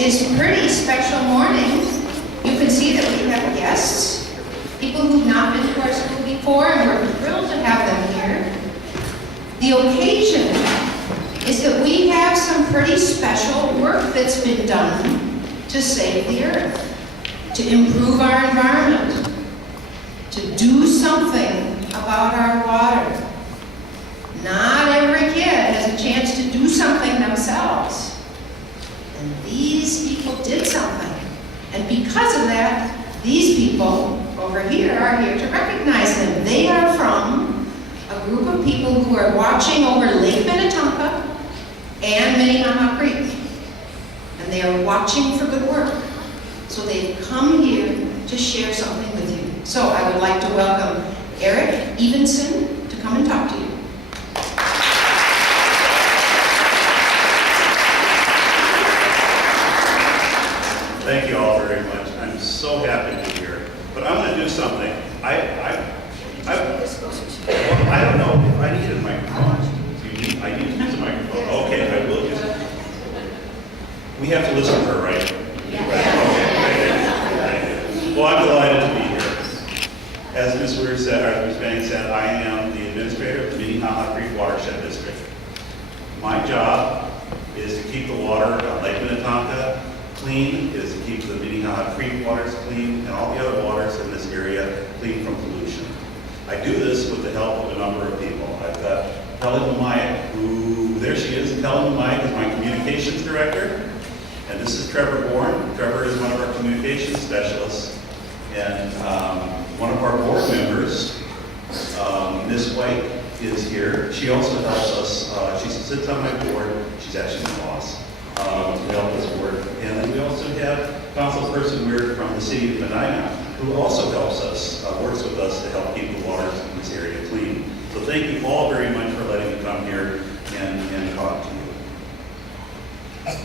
is a pretty special morning. You can see that we have guests, people who've not been to our school before, and we're thrilled to have them here. The occasion is that we have some pretty special work that's been done to save the earth, to improve our environment, to do something about our water. Not every kid has a chance to do something themselves. And these people did something. And because of that, these people over here are here to recognize them. They are from a group of people who are watching over Lake Minnetonka and Minnehaha Creek. And they are watching for good work. So they've come here to share something with you. So I would like to welcome Eric Evenson to come and talk to you. Thank you all very much. I'm so happy to be here. But I'm going to do something. I don't know if I need a microphone. I need to use a microphone. Okay, I will use it. We have to listen to her, right? Yeah. Okay. Well, I'm delighted to be here. As Ms. Weir said, or Ms. Banks said, I am the administrator of the Minnehaha Creek Watershed District. My job is to keep the water on Lake Minnetonka clean, is to keep the Minnehaha Creek waters clean, and all the other waters in this area clean from pollution. I do this with the help of a number of people. I've got Kelly Mamayak, who, there she is. Kelly Mamayak is my communications director. And this is Trevor Bourne. Trevor is one of our communications specialists. And one of our board members, Ms. White, is here. She also helps us. She sits on my board. She's actually my boss. To help us work. And then we also have Councilperson Weir from the city of Medina, who also helps us, works with us to help keep the waters in this area clean. So thank you all very much for letting me come here and talk to you.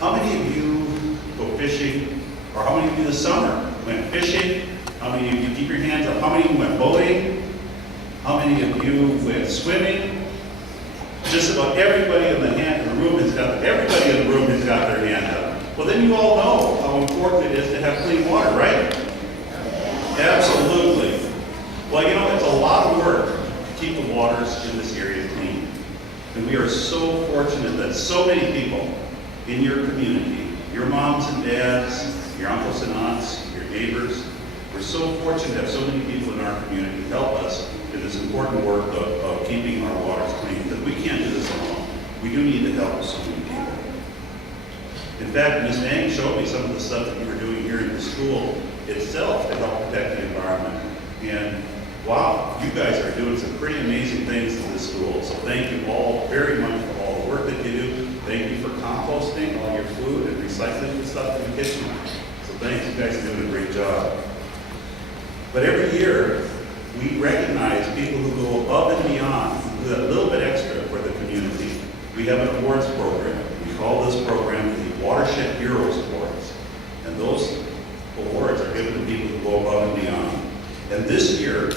How many of you go fishing, or how many of you this summer went fishing? How many of you, keep your hands up, how many of you went boating? How many of you went swimming? Just about everybody in the room has got their hand up. Well, then you all know how important it is to have clean water, right? Absolutely. Well, you know, it's a lot of work to keep the waters in this area clean. And we are so fortunate that so many people in your community, your moms and dads, your uncles and aunts, your neighbors, we're so fortunate to have so many people in our community help us in this important work of keeping our waters clean, because we can't do this alone. We do need the help of so many people. In fact, Ms. Banks showed me some of the stuff that you were doing here in the school itself to help protect the environment. And wow, you guys are doing some pretty amazing things in this school. So thank you all very much for all the work that you do. Thank you for composting all your food and recycling the stuff in the kitchen. So thanks, you guys are doing a great job. But every year, we recognize people who go above and beyond, who do that little bit extra for the community. We have an awards program. We call this program the Watershed Heroes Awards. And those awards are given to people who go above and beyond. And this year,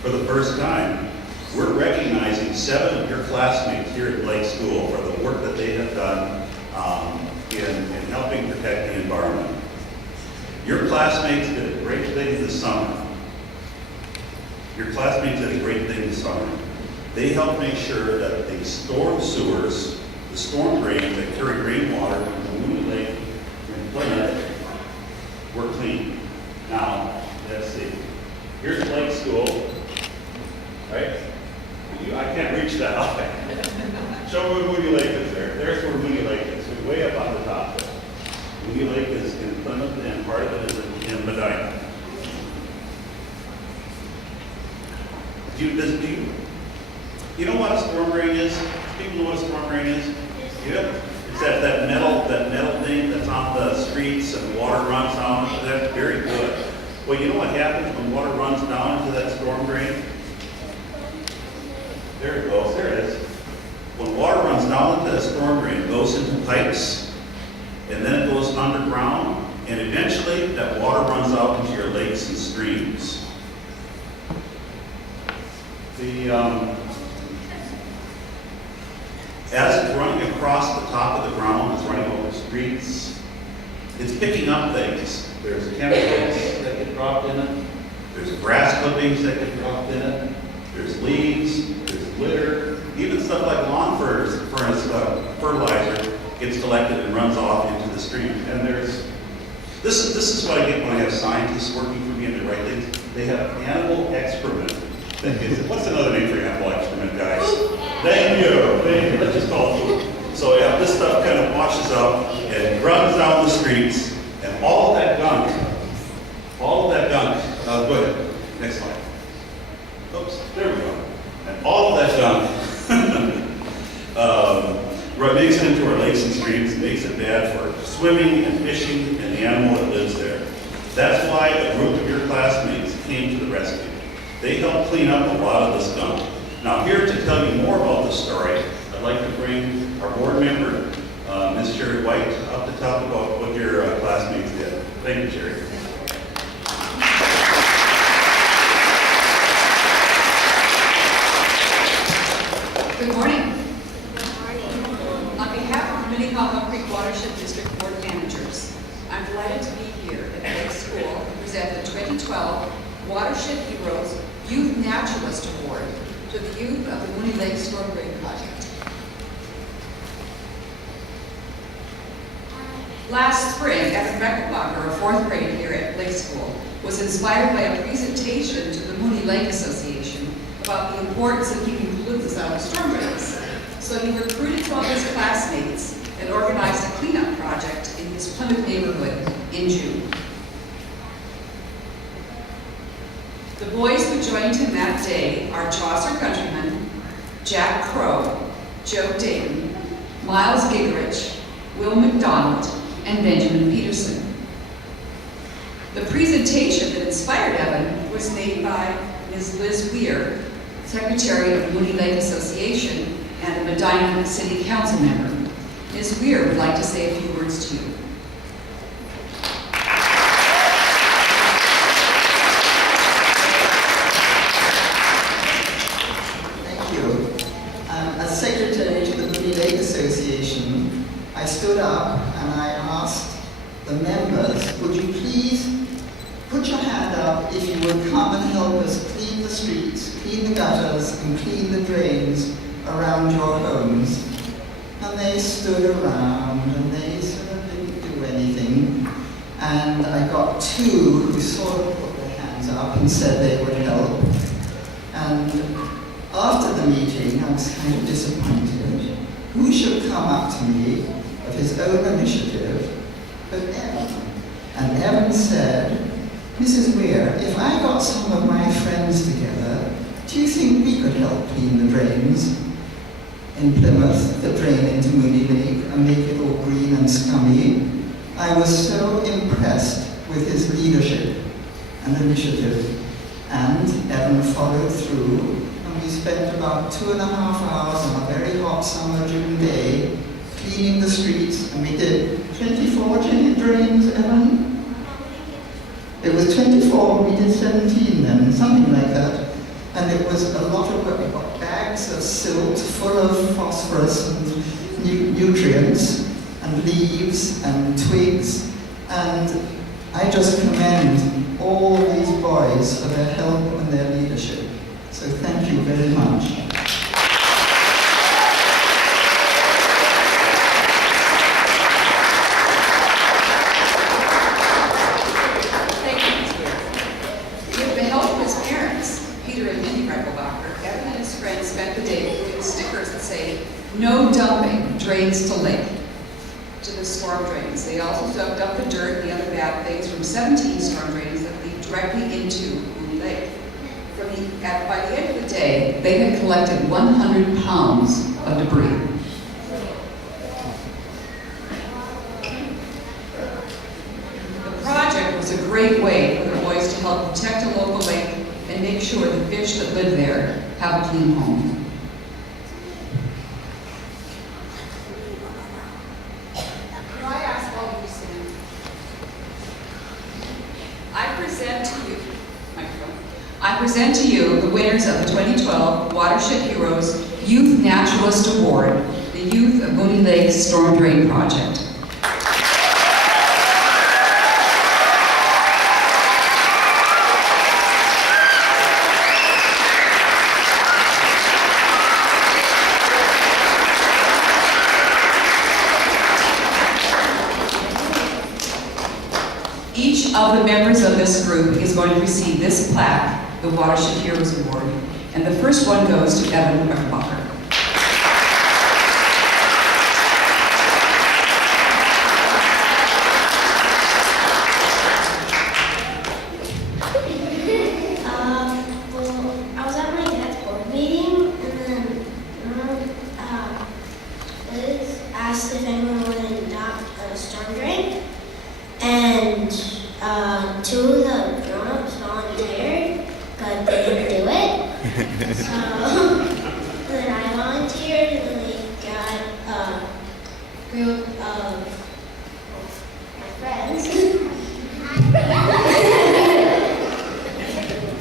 for the first time, we're recognizing 7 of your classmates here at Lake School for the work that they have done in helping protect the environment. Your classmates did a great thing this summer. Your classmates did a great thing this summer. They helped make sure that the storm sewers, the storm drains that carry rainwater into Mooney Lake and Plymouth were clean. Now, let's see. Here's Lake School, right? I can't reach that high. Show where Mooney Lake is there. There's where Mooney Lake is, way up on the top there. Mooney Lake is in Plymouth, and part of it is in Medina. You know what a storm drain is? People know what a storm drain is? Yeah. It's that metal thing that's on the streets and water runs down into that. Very good. Well, you know what happens when water runs down into that storm drain? There it goes. There it is. When water runs down into that storm drain, it goes into pipes, and then it goes underground, and eventually that water runs out into your lakes and streams. As it's running across the top of the ground, it's running over streets, It's picking up things. There's chemicals that get dropped in it. There's grass clippings that get dropped in it. There's leaves, there's litter, even stuff like lawn fertilizer gets collected and runs off into the stream. And this is what I get when I have scientists working for me and they write things. They have animal excrement that gets, what's another name for animal excrement, guys? Thank you. Let's just call it food. So yeah, this stuff kind of washes up and runs down the streets, and all of that gunk, go ahead, next slide. Oops, there we go. And all of that gunk makes it into our lakes and streams, makes it bad for swimming and fishing and the animal that lives there. That's why a group of your classmates came to the rescue. They helped clean up a lot of this gunk. Now here to tell you more about this story, I'd like to bring our board member, Ms. Sherry White, up to talk about what your classmates did. Thank you, Sherry. Good morning. Good morning. On behalf of the Minnehaha Creek Watershed District Board Managers, I'm delighted to be here at the Lake School to present the 2012 Watershed Heroes Youth Naturalist Award to the youth of the Mooney Lake Storm Drain Project. Last spring, Even Rechelbacher, a fourth grader here at Lake School, was inspired by a presentation to the Mooney Lake Association about the importance of keeping pollutants out of storm drains. So he recruited 12 of his classmates and organized a cleanup project in his Plymouth neighborhood in June. The boys who joined him that day are Chaucer Countryman, Jack Crow, Joe Dayton, Miles Gigerich, Will McDonald, and Benjamin Peterson. The presentation that inspired Evan was made by Ms. Liz Weir, Secretary of the Mooney Lake Association and a Medina City Council member. Ms. Weir would like to say a few words to you. Thank you. As Secretary to the Mooney Lake Association, I stood up and I asked the members, would you please put your hand up if you would come and help us clean the streets, clean the gutters, and clean the drains around your homes. And they stood around and they sort of didn't do anything. And I got two who sort of put their hands up and said they would help. And after the meeting, I was kind of disappointed. Who should come up to me of his own initiative but Evan? And Evan said, Mrs. Weir, if I got some of my friends together, do you think we could help clean the drains in Plymouth that drain into Mooney Lake and make it all green and scummy? I was so impressed with his leadership and initiative, and Evan followed through, and we spent about 2.5 hours on a very hot summer June day cleaning the streets, and we did 24 drains, Evan? It was 24, we did 17 then, something like that. And it was a lot of work. We got bags of silt full of phosphorus and nutrients and leaves and twigs. And I just commend all these boys for their help and their leadership. So thank you very much. No dumping drains to lake, to the storm drains. They also soaked up the dirt and the other bad things from 17 storm drains that lead directly into Mooney Lake. By the end of the day, they had collected 100 pounds of debris. The project was a great way for the boys to help protect a local lake and make sure the fish that live there have a clean home. I present to you the winners of the 2012 Watershed Heroes Youth Naturalist Award, the youth of Mooney Lake Storm Drain Project. of the members of this group is going to receive this plaque, the Watershed Heroes Award, and the first one goes to Even Rechelbacher. Well, I was at my dad's board meeting, and then Liz asked if anyone wanted to adopt a storm drain, and two of the grown-ups volunteered, but they didn't do it. So then I volunteered, and then we got a group of my friends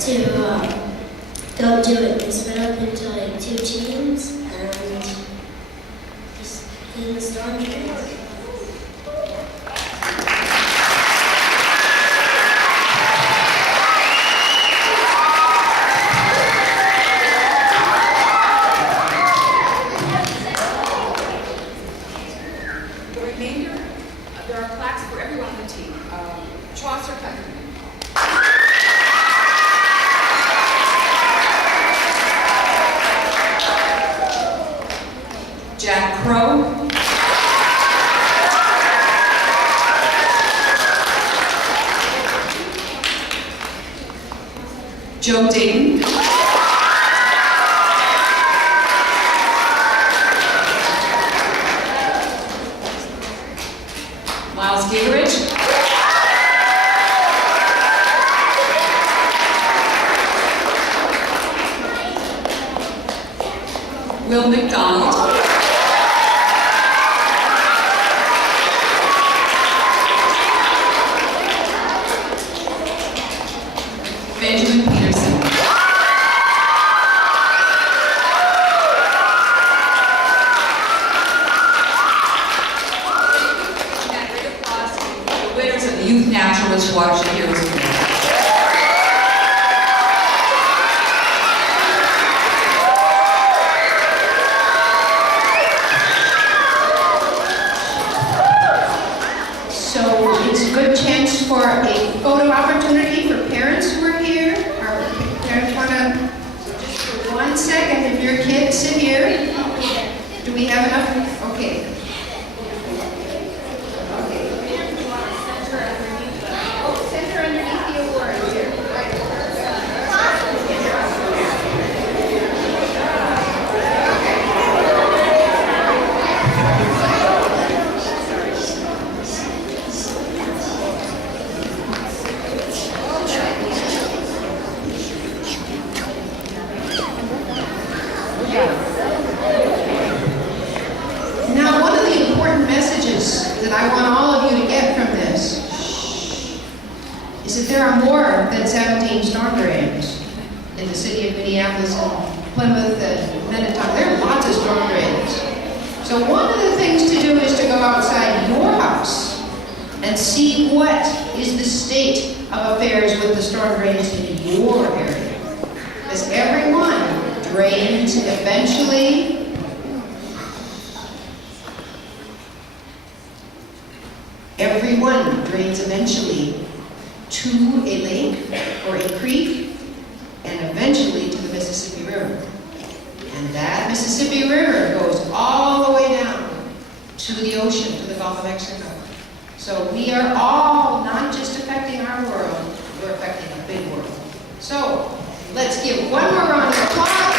to go do it. They split up into like 2 teams and just clean the storm drains. The remainder, there are plaques for everyone on the team. Chaucer Country. Jack Crow. Joe Dayton. Miles Gingrich. Will McDonald. Benjamin Peterson. And great applause to the winners of the Youth Naturalist Watershed Heroes Award. So it's a good chance for a photo opportunity for parents who are here. Our parents want to, just for 1 second, if your kids sit here. Do we have enough? Okay. Oh, center underneath the award here. Now, one of the important messages that I want all of you to get from this is that there are more than 17 storm drains in the city of Minneapolis and Plymouth and Minnehaha. There are lots of storm drains. So one of the things to do is to go outside your house and see what is the state of affairs with the storm drains in your area. Because everyone drains eventually. Everyone drains eventually to a lake or a creek and eventually to the Mississippi River. And that Mississippi River goes all the way down to the ocean, to the Gulf of Mexico. So we are all not just affecting our world, we're affecting a big world. So let's give one more round of applause.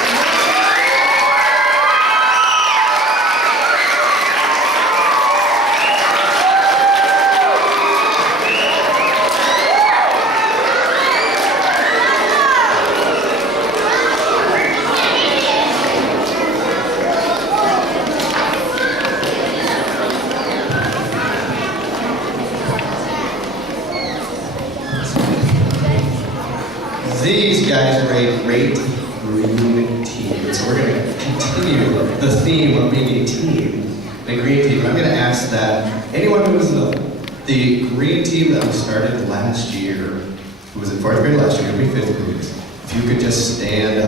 These guys were a great green team. So we're going to continue the theme of being a team, the green team. I'm going to ask that anyone who was the green team that we started last year, who was in 4th grade last year, it'll be 5th grade, if you could just stand up.